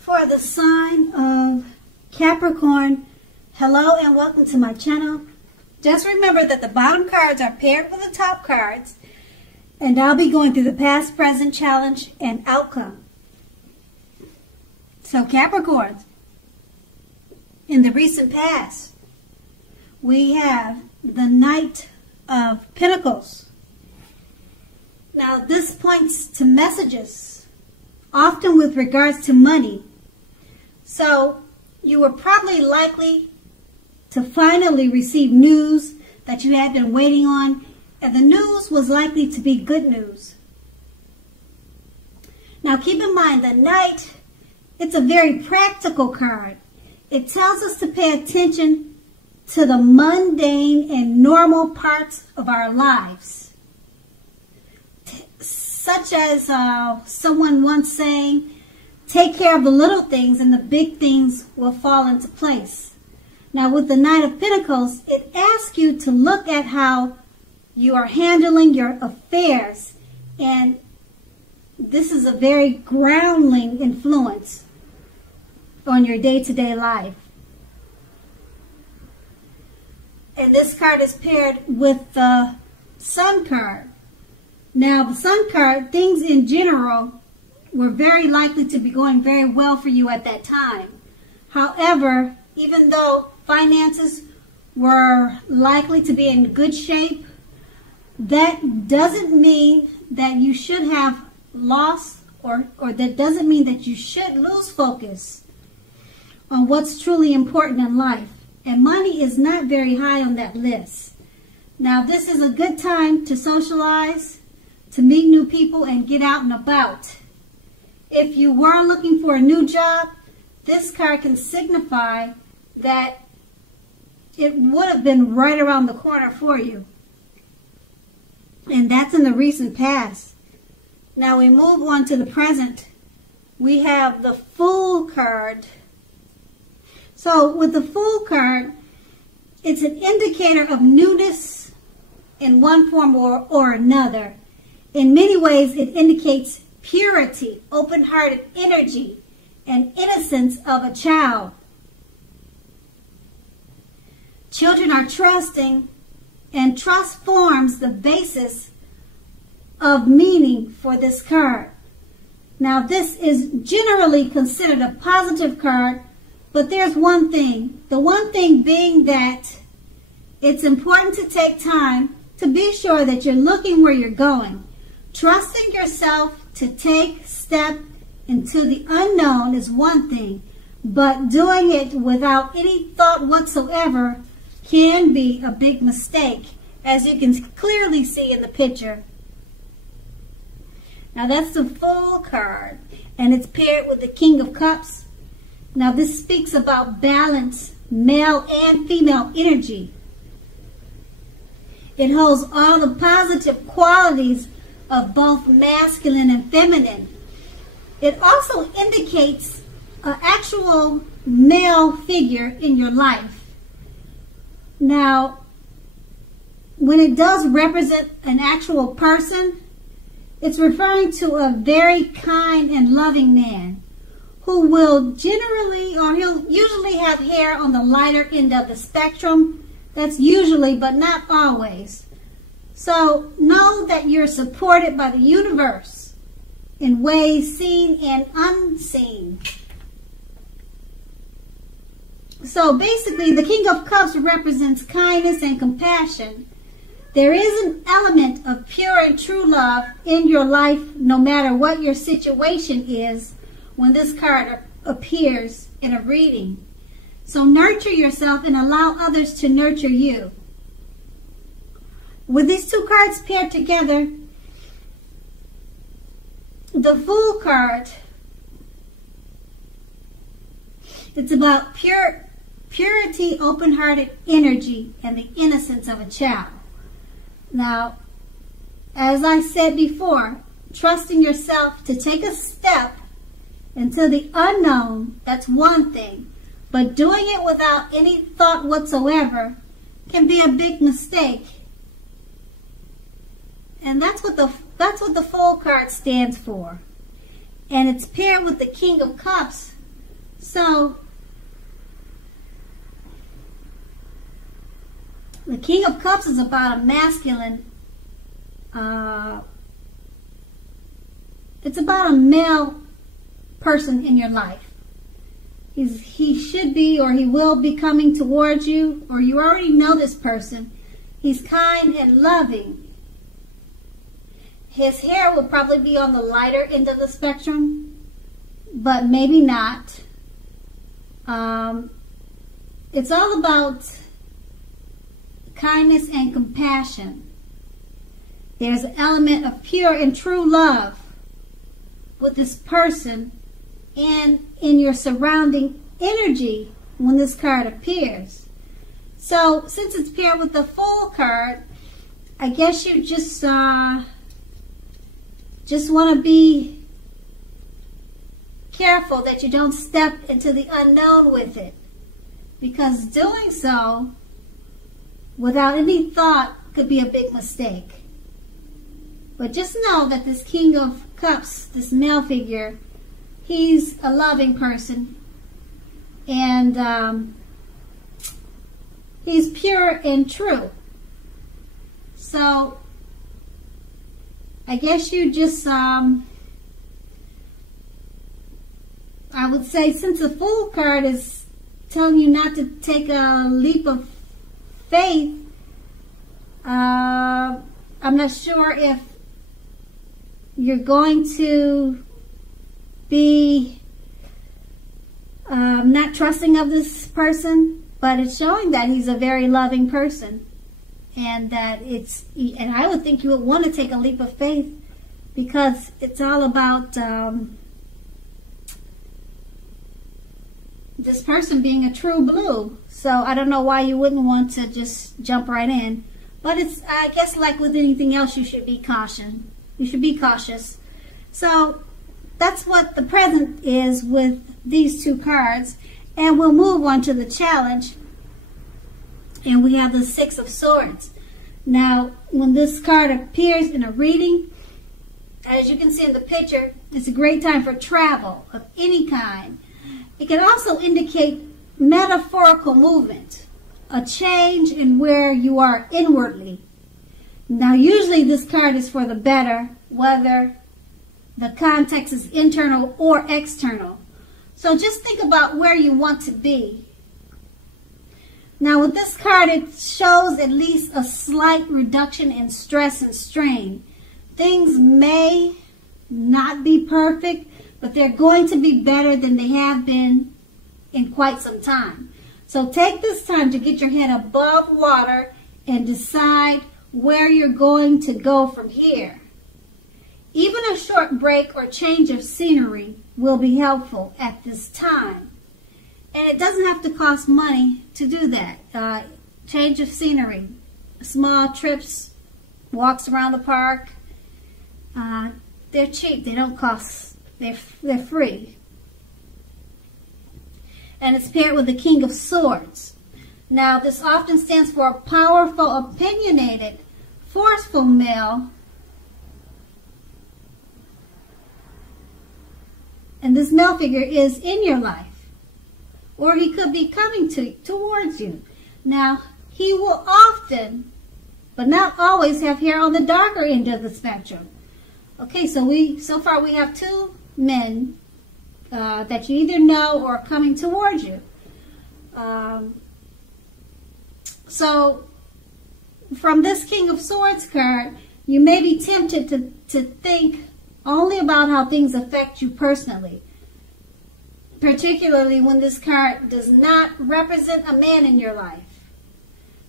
For the sign of Capricorn, hello and welcome to my channel. Just remember that the bottom cards are paired with the top cards, and I'll be going through the past, present, challenge, and outcome. So Capricorns, in the recent past, we have the Knight of Pentacles. Now this points to messages, often with regards to money. So you were probably likely to finally receive news that you had been waiting on, and the news was likely to be good news. Now keep in mind, the Knight, it's a very practical card. It tells us to pay attention to the mundane and normal parts of our lives. Such as someone once saying, take care of the little things and the big things will fall into place. Now with the Knight of Pentacles, it asks you to look at how you are handling your affairs. And this is a very grounding influence on your day-to-day life. And this card is paired with the Sun card. Now the Sun card, things in general were very likely to be going very well for you at that time. However, even though finances were likely to be in good shape, that doesn't mean that you should have lost, or that doesn't mean that you should lose focus on what's truly important in life. And money is not very high on that list. Now this is a good time to socialize, to meet new people, and get out and about. If you were looking for a new job, this card can signify that it would have been right around the corner for you. And that's in the recent past. Now we move on to the present. We have the Fool card. So with the Fool card, it's an indicator of newness in one form or another. In many ways, it indicates purity, open-hearted energy, and innocence of a child. Children are trusting, and trust forms the basis of meaning for this card. Now, this is generally considered a positive card, but there's one thing. The one thing being that it's important to take time to be sure that you're looking where you're going. Trusting yourself to take step into the unknown is one thing, but doing it without any thought whatsoever can be a big mistake, as you can clearly see in the picture. Now that's the Fool card, and it's paired with the King of Cups. Now this speaks about balance, male and female energy. It holds all the positive qualities of both masculine and feminine. It also indicates an actual male figure in your life. Now, when it does represent an actual person, it's referring to a very kind and loving man who will generally, or he'll usually have hair on the lighter end of the spectrum. That's usually, but not always. So know that you're supported by the universe in ways seen and unseen. So basically, the King of Cups represents kindness and compassion. There is an element of pure and true love in your life, no matter what your situation is, when this card appears in a reading. So nurture yourself and allow others to nurture you. With these two cards paired together, the Fool card, it's about purity, open-hearted energy, and the innocence of a child. Now, as I said before, trusting yourself to take a step into the unknown, that's one thing. But doing it without any thought whatsoever can be a big mistake. And that's what the Fool card stands for. And it's paired with the King of Cups, So, the King of Cups is about a masculine, it's about a male person in your life. He should be, or he will be coming towards you, or you already know this person. He's kind and loving. His hair will probably be on the lighter end of the spectrum, but maybe not. It's all about kindness and compassion. There's an element of pure and true love with this person and in your surrounding energy when this card appears. So since it's paired with the Fool card, I guess you just want to be careful that you don't step into the unknown with it, because doing so without any thought could be a big mistake. But just know that this King of Cups, this male figure, he's a loving person, and he's pure and true. So I guess you just, I would say, since the Fool card is telling you not to take a leap of faith, I'm not sure if you're going to be not trusting of this person, but it's showing that he's a very loving person, and that and I would think you would want to take a leap of faith, because it's all about this person being a true blue. So I don't know why you wouldn't want to just jump right in, but it's, I guess, like with anything else, you should be cautious. You should be cautious. So that's what the present is with these two cards. And we'll move on to the challenge. And we have the Six of Swords. Now, when this card appears in a reading, as you can see in the picture, it's a great time for travel of any kind. It can also indicate metaphorical movement, a change in where you are inwardly. Now, usually this card is for the better, whether the context is internal or external. So just think about where you want to be. Now, with this card, it shows at least a slight reduction in stress and strain. Things may not be perfect, but they're going to be better than they have been in quite some time. So take this time to get your head above water and decide where you're going to go from here. Even a short break or change of scenery will be helpful at this time. And it doesn't have to cost money to do that. Change of scenery, small trips, walks around the park. They're cheap. They don't cost. They're free. And it's paired with the King of Swords. Now, this often stands for a powerful, opinionated, forceful male. And this male figure is in your life. Or he could be coming towards you. Now, he will often, but not always, have hair on the darker end of the spectrum. Okay, so far we have two men that you either know or are coming towards you. So from this King of Swords card, you may be tempted to think only about how things affect you personally, particularly when this card does not represent a man in your life.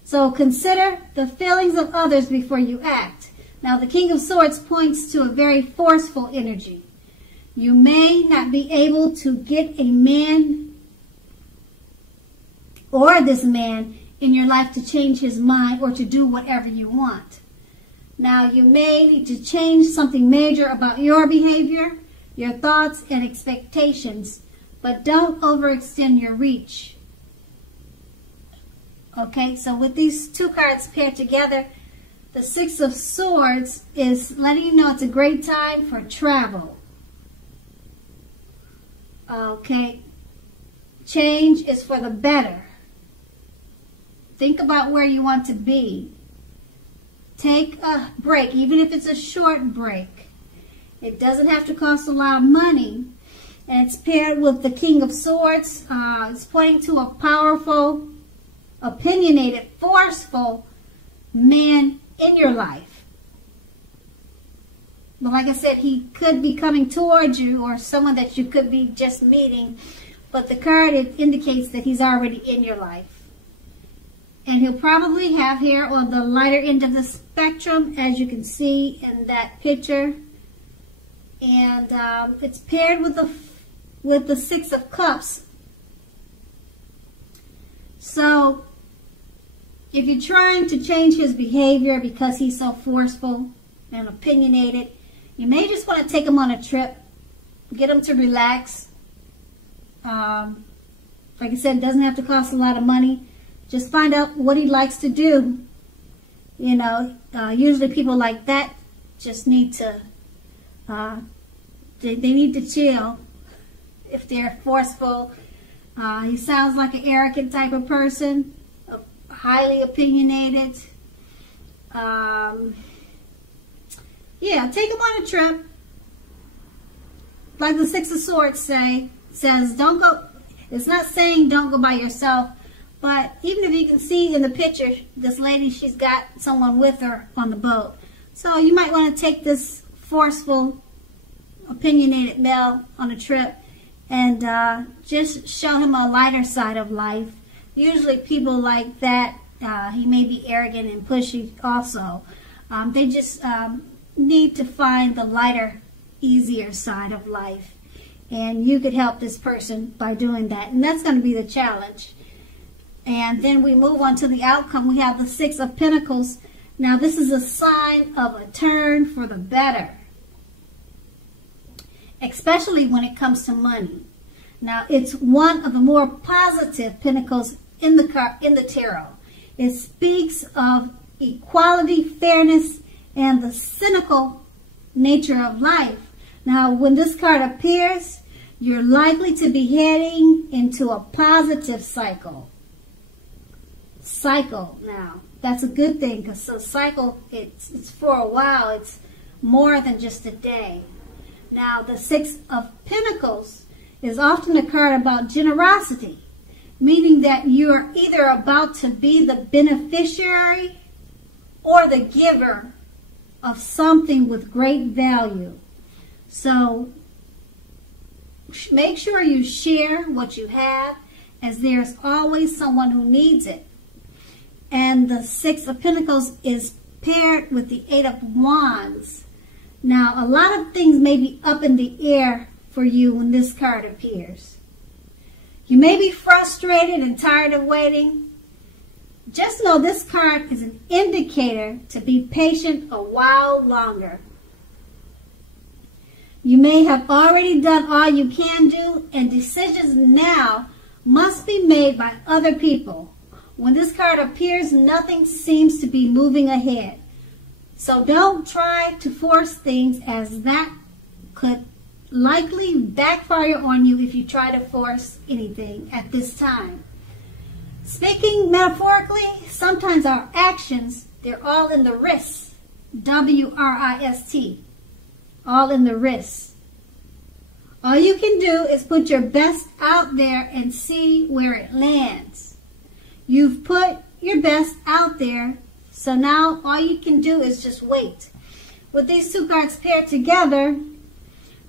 So consider the feelings of others before you act. Now, the King of Swords points to a very forceful energy. You may not be able to get a man or this man in your life to change his mind or to do whatever you want. Now, you may need to change something major about your behavior, your thoughts, and expectations, but don't overextend your reach. Okay, so with these two cards paired together, the Six of Swords is letting you know it's a great time for travel. Okay, change is for the better. Think about where you want to be. Take a break, even if it's a short break. It doesn't have to cost a lot of money. And it's paired with the King of Swords. It's pointing to a powerful, opinionated, forceful man in your life. But like I said, he could be coming towards you, or someone that you could be just meeting. But the card, it indicates that he's already in your life. And he'll probably have hair on the lighter end of the spectrum, as you can see in that picture. And it's paired with the Six of Cups. So if you're trying to change his behavior because he's so forceful and opinionated, you may just want to take him on a trip, get him to relax. Like I said, it doesn't have to cost a lot of money. Just find out what he likes to do. You know, usually people like that just need to, they need to chill if they're forceful. He sounds like an arrogant type of person, highly opinionated. Yeah, take him on a trip. Like the Six of Swords says, don't go, it's not saying don't go by yourself, but even if you can see in the picture, this lady, she's got someone with her on the boat. So you might want to take this forceful, opinionated male on a trip and just show him a lighter side of life. Usually people like that, he may be arrogant and pushy also. They just need to find the lighter, easier side of life. And you could help this person by doing that. And that's going to be the challenge. And then we move on to the outcome. We have the Six of Pentacles. Now this is a sign of a turn for the better, especially when it comes to money. Now it's one of the more positive pentacles in the tarot. It speaks of equality, fairness, and the cynical nature of life. Now when this card appears, you're likely to be heading into a positive cycle. Now that's a good thing, because the cycle, it's for a while. It's more than just a day. Now the Six of Pentacles is often a card about generosity, meaning that you're either about to be the beneficiary or the giver of something with great value. So make sure you share what you have, as there's always someone who needs it. And the Six of Pentacles is paired with the Eight of Wands. Now, a lot of things may be up in the air for you when this card appears. You may be frustrated and tired of waiting. Just know this card is an indicator to be patient a while longer. You may have already done all you can do, and decisions now must be made by other people. When this card appears, nothing seems to be moving ahead. So don't try to force things, as that could likely backfire on you if you try to force anything at this time. Speaking metaphorically, sometimes our actions, they're all in the wrist. W-R-I-S-T. All in the wrist. All you can do is put your best out there and see where it lands. You've put your best out there, so now all you can do is just wait. With these two cards paired together,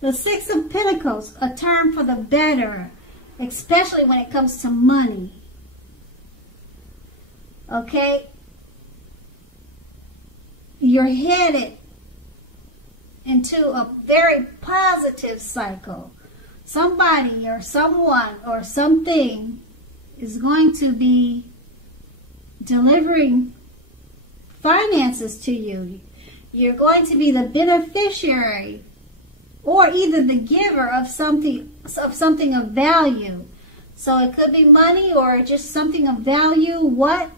the Six of Pentacles, a turn for the better, especially when it comes to money. Okay? You're headed into a very positive cycle. Somebody or someone or something is going to be delivering finances to you. You're going to be the beneficiary or either the giver of something of value. So it could be money or just something of value. What?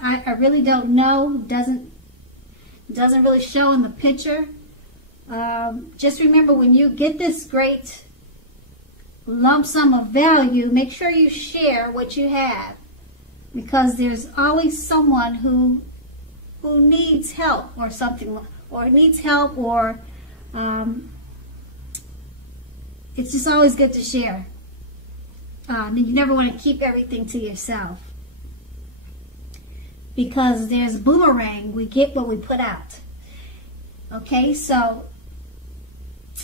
I really don't know. Doesn't really show in the picture. Just remember, when you get this great lump sum of value, make sure you share what you have, because there's always someone who needs help or something, or needs help, or it's just always good to share. You never want to keep everything to yourself, because there's boomerang. We get what we put out. Okay, so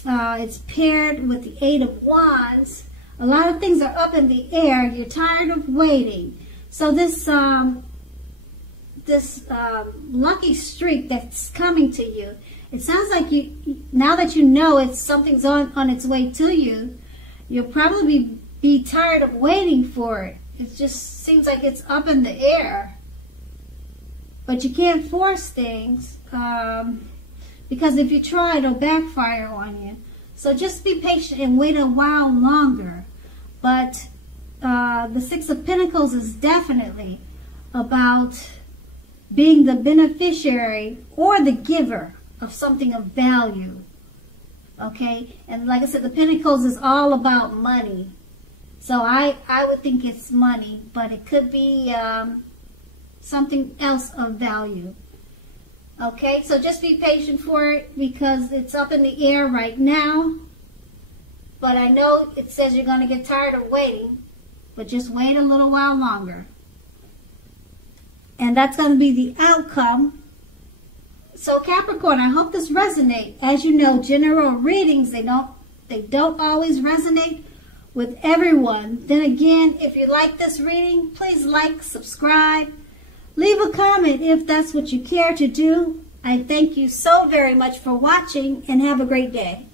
it's paired with the 8 of Wands. A lot of things are up in the air. You're tired of waiting. So this lucky streak that's coming to you, it sounds like you, now that you know it's something's on its way to you, you'll probably be tired of waiting for it. It just seems like it's up in the air. But you can't force things, because if you try, it'll backfire on you. So just be patient and wait a while longer. But the 6 of Pentacles is definitely about being the beneficiary or the giver of something of value. Okay? And like I said, the Pentacles is all about money. So I would think it's money, but it could be something else of value. Okay, so just be patient for it, because it's up in the air right now. But I know it says you're going to get tired of waiting, but just wait a little while longer. And that's going to be the outcome. So Capricorn, I hope this resonates. As you know, general readings, they don't always resonate with everyone. Then again, if you like this reading, please like, subscribe. Leave a comment if that's what you care to do. I thank you so very much for watching, and have a great day.